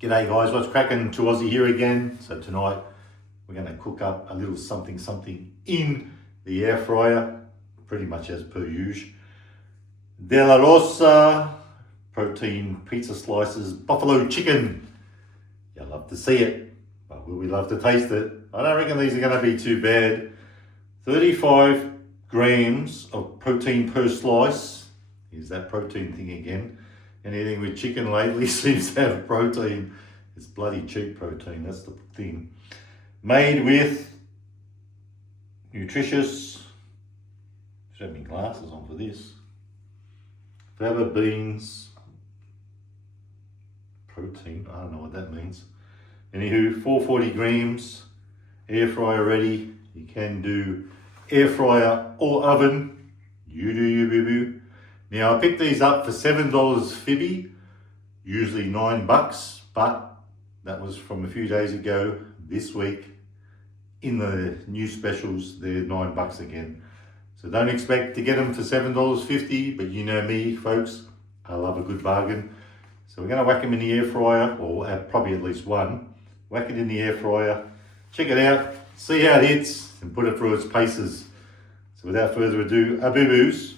G'day guys, what's cracking? To Aussie here again. So tonight we're going to cook up a little something in the air fryer, pretty much as per usual. Della Rosa, protein pizza slices, buffalo chicken. You'll love to see it, but will we love to taste it? I don't reckon these are going to be too bad. 35 grams of protein per slice. Here's that protein thing again. Anything with chicken lately seems to have protein. It's bloody cheap protein, that's the thing. Made with nutritious, should have my glasses on for this, fava beans, protein, I don't know what that means. Anywho, 440 grams, air fryer ready. You can do air fryer or oven, you do you boo-boo. Now I picked these up for $7 fibby, usually $9, but that was from a few days ago. This week, in the new specials, they're $9 again. So don't expect to get them for $7.50, but you know me, folks, I love a good bargain. So we're gonna whack them in the air fryer, or probably at least one. Whack it in the air fryer, check it out, see how it hits, and put it through its paces. So without further ado, boo-boos.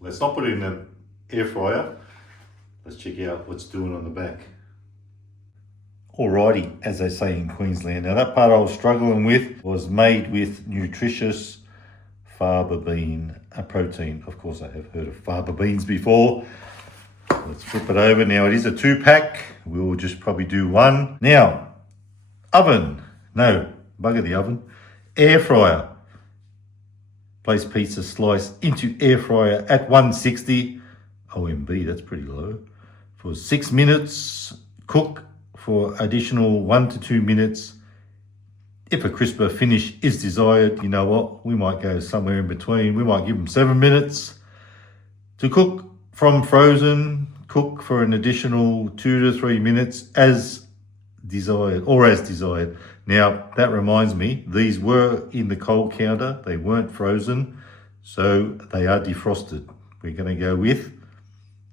Let's not put it in the air fryer. Let's check out what's doing on the back. Alrighty, as they say in Queensland. Now that part I was struggling with was made with nutritious fava bean protein. Of course, I have heard of fava beans before. Let's flip it over. Now it is a 2-pack. We will just probably do one. Now, oven. No, bugger the oven. Air fryer. Place pizza slice into air fryer at 160 OMB, that's pretty low. For 6 minutes, cook for additional 1 to 2 minutes. If a crisper finish is desired, you know what, we might go somewhere in between. We might give them 7 minutes to cook from frozen. Cook for an additional 2 to 3 minutes as desired, or as desired. Now, that reminds me, these were in the cold counter. They weren't frozen, so they are defrosted. We're going to go with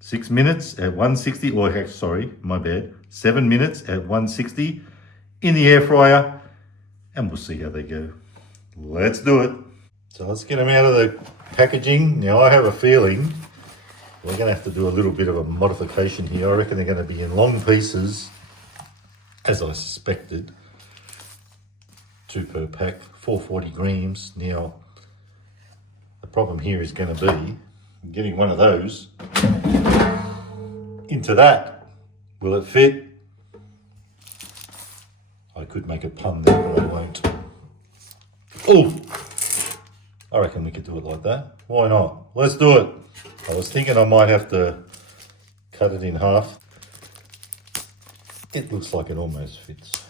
6 minutes at 160, or sorry, my bad, 7 minutes at 160 in the air fryer, and we'll see how they go. Let's do it. So let's get them out of the packaging. Now, I have a feeling we're going to have to do a little bit of a modification here. I reckon they're going to be in long pieces, as I suspected. 2 per pack, 440 grams. Now, the problem here is going to be getting one of those into that. Will it fit? I could make a pun there, but I won't. Oh, I reckon we could do it like that. Why not? Let's do it. I was thinking I might have to cut it in half. It looks like it almost fits.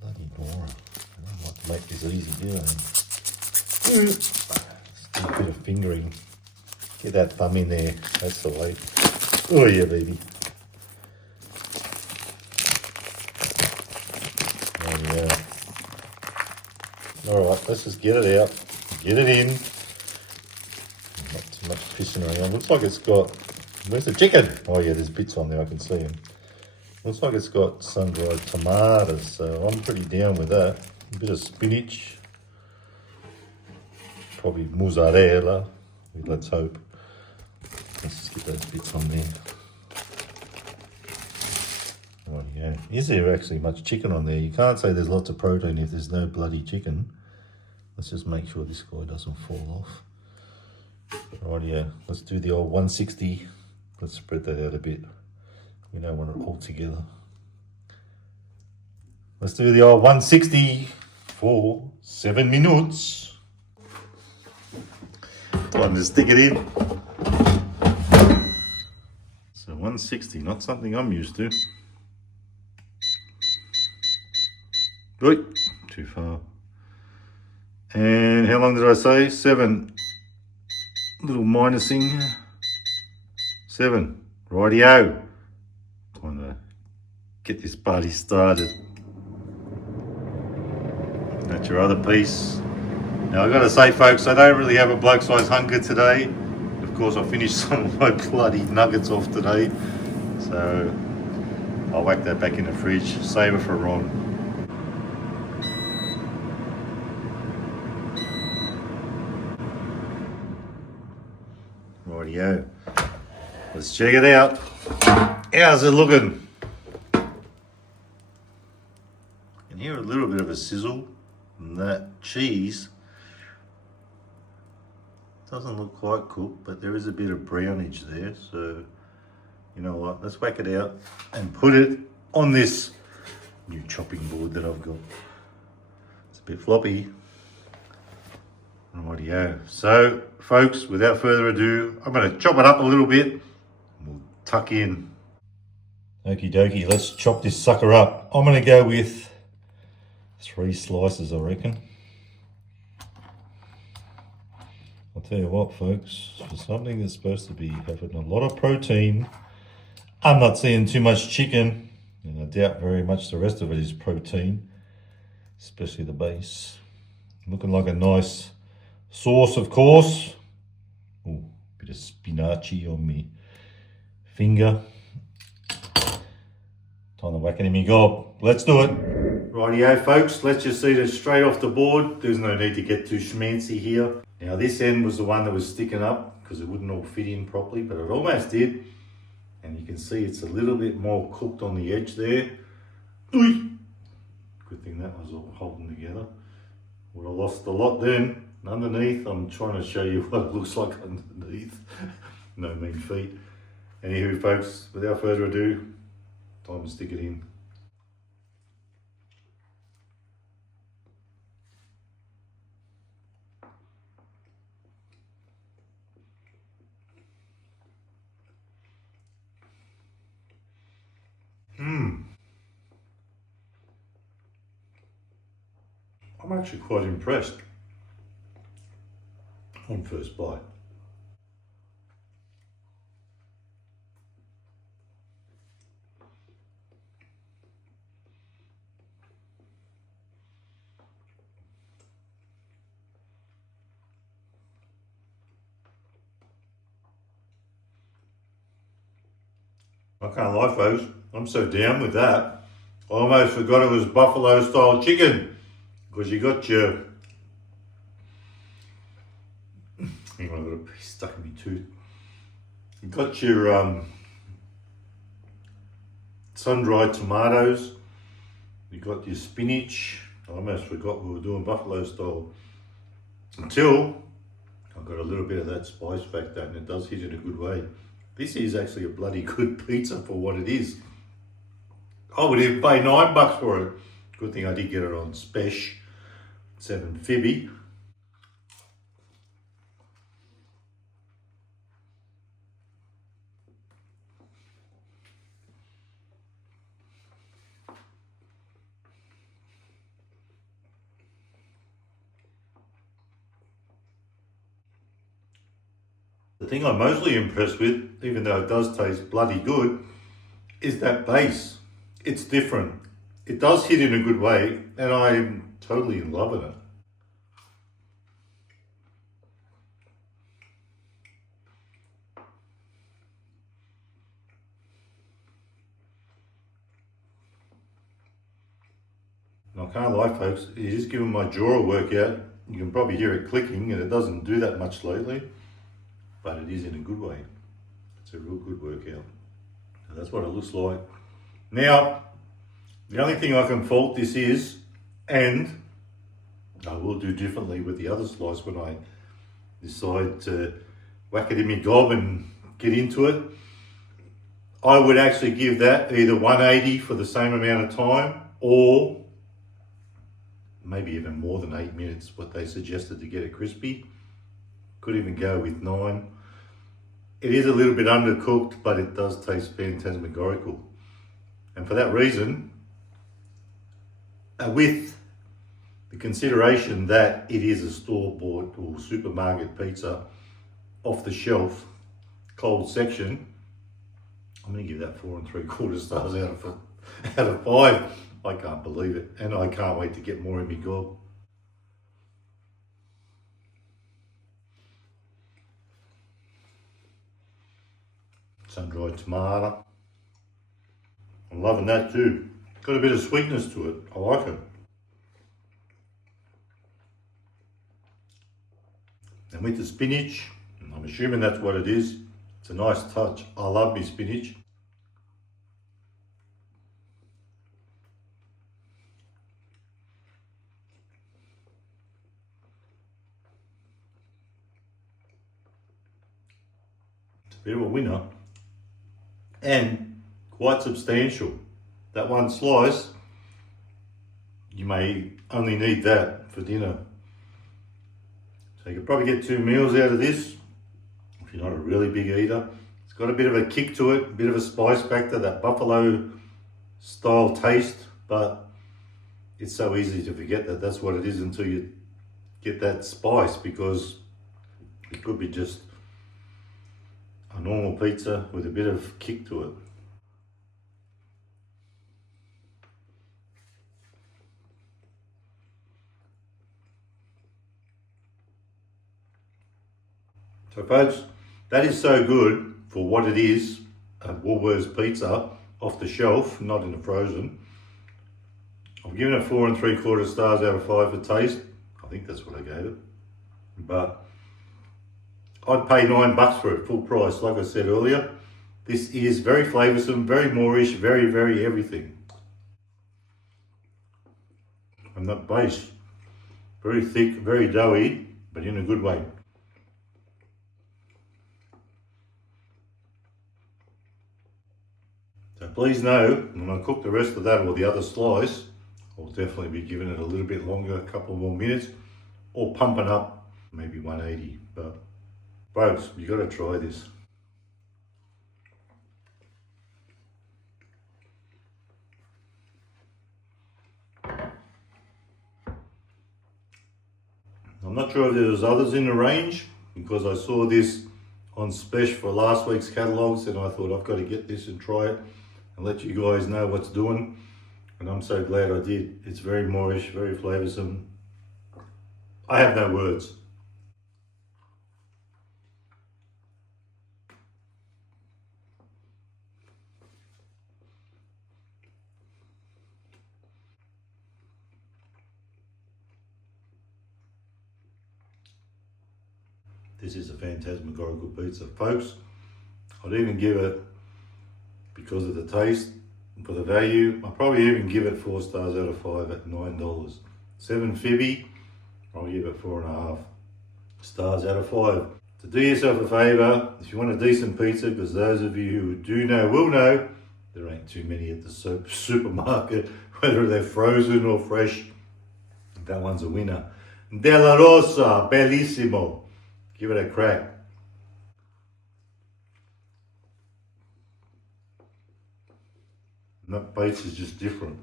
Bloody boring. I don't like to make this easy, do I? Just do a bit of fingering. Get that thumb in there. That's the way. Oh yeah, baby. Oh yeah. Alright, let's just get it out. Get it in. Not too much pissing around. Looks like it's got... Where's the chicken? Oh yeah, there's bits on there, I can see them. Looks like it's got sun-dried tomatoes, so I'm pretty down with that. A bit of spinach. Probably mozzarella. Let's hope. Let's just get those bits on there. Oh yeah. Is there actually much chicken on there? You can't say there's lots of protein if there's no bloody chicken. Let's just make sure this guy doesn't fall off. Right, yeah. Let's do the old 160. Let's spread that out a bit. We don't want it all together. Let's do the old 160 for 7 minutes. Time to stick it in. So 160, not something I'm used to. Wait, too far. And how long did I say? 7. Little minusing. 7. Rightio. Time to get this party started. That's your other piece. Now I've got to say, folks, I don't really have a bloke-sized hunger today. Of course, I finished some of my bloody nuggets off today. So I'll whack that back in the fridge, save it for Ron. Rightio. Let's check it out. How's it looking? You can hear a little bit of a sizzle, and that cheese doesn't look quite cooked, but there is a bit of brownage there. So, you know what? Let's whack it out and put it on this new chopping board that I've got. It's a bit floppy. Rightio. So, folks, without further ado, I'm going to chop it up a little bit and we'll tuck in. Okie dokie, let's chop this sucker up. I'm going to go with 3 slices, I reckon. I'll tell you what, folks, for something that's supposed to be having a lot of protein, I'm not seeing too much chicken, and I doubt very much the rest of it is protein, especially the base. Looking like a nice sauce, of course. Ooh, bit of spinachy on me finger. Time to whack it in me gob. Let's do it. Rightio, folks, let's just eat it straight off the board. There's no need to get too schmancy here. Now, this end was the one that was sticking up because it wouldn't all fit in properly, but it almost did. And you can see it's a little bit more cooked on the edge there. Good thing that was all holding together. Would have lost a lot then. Underneath, I'm trying to show you what it looks like underneath. No mean feat. Anywho, folks, without further ado, time to stick it in. I'm actually quite impressed on first bite. I can't lie, folks, I'm so down with that. I almost forgot it was buffalo style chicken because you got your, hang on, I've got a piece stuck in my tooth. You got your sun-dried tomatoes, you got your spinach. I almost forgot we were doing buffalo style until I got a little bit of that spice factor, and it does hit in a good way. This is actually a bloody good pizza for what it is. I would even pay $9 for it. Good thing I did get it on Spesh, 7 Fibby. The thing I'm mostly impressed with, even though it does taste bloody good, is that base. It's different. It does hit in a good way, and I'm totally in love with it. And I can't lie, folks, it is giving my jaw a workout. You can probably hear it clicking, and it doesn't do that much lately, but it is in a good way. It's a real good workout. So that's what it looks like. Now, the only thing I can fault this is, and I will do differently with the other slice when I decide to whack it in my gob and get into it, I would actually give that either 180 for the same amount of time, or maybe even more than 8 minutes, what they suggested to get it crispy. Could even go with 9. It is a little bit undercooked, but it does taste phantasmagorical. And for that reason, with the consideration that it is a store-bought or supermarket pizza off the shelf, cold section, I'm going to give that 4 3/4 stars out of 5. I can't believe it, and I can't wait to get more in my gob. Sun-dried tomato. I'm loving that too. Got a bit of sweetness to it. I like it. And with the spinach, I'm assuming that's what it is. It's a nice touch. I love me spinach. It's a bit of a winner and quite substantial. That one slice, you may only need that for dinner. So you could probably get 2 meals out of this if you're not a really big eater. It's got a bit of a kick to it, a bit of a spice factor, that buffalo style taste, but it's so easy to forget that that's what it is until you get that spice, because it could be just a normal pizza with a bit of kick to it. So folks, that is so good for what it is, a Woolworths pizza off the shelf, not in the frozen. I've given it 4 3/4 stars out of 5 for taste. I think that's what I gave it. But I'd pay $9 for it, full price, like I said earlier. This is very flavoursome, very moreish, very, very everything. And that base, very thick, very doughy, but in a good way. So please know, when I cook the rest of that or the other slice, I'll definitely be giving it a little bit longer, a couple more minutes, or pumping up, maybe 180. But folks, you got to try this. I'm not sure if there's others in the range, because I saw this on special for last week's catalogues, and I thought I've got to get this and try it and let you guys know what's doing. And I'm so glad I did. It's very moreish, very flavoursome. I have no words. This is a phantasmagorical pizza, folks. I'd even give it, because of the taste, for the value, I'll probably even give it 4 stars out of 5 at $9. 7 Fibby, I'll give it 4.5 stars out of 5. To do yourself a favour, if you want a decent pizza, because those of you who do know will know, there ain't too many at the supermarket, whether they're frozen or fresh. That one's a winner. Della Rosa, bellissimo. Give it a crack. And that base is just different.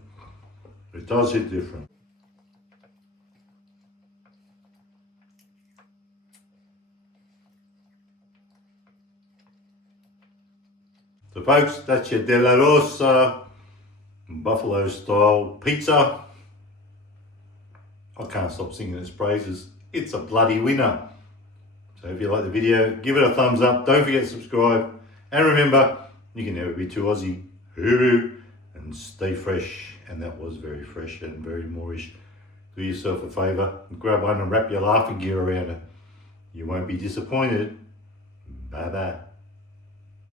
It does hit different. So folks, that's your Della Rosa buffalo style pizza. I can't stop singing its praises. It's a bloody winner. So if you like the video, give it a thumbs up. Don't forget to subscribe. And remember, you can never be too Aussie. Hooroo. And stay fresh. And that was very fresh and very moreish. Do yourself a favour. Grab one and wrap your laughing gear around it. You won't be disappointed. Bye bye.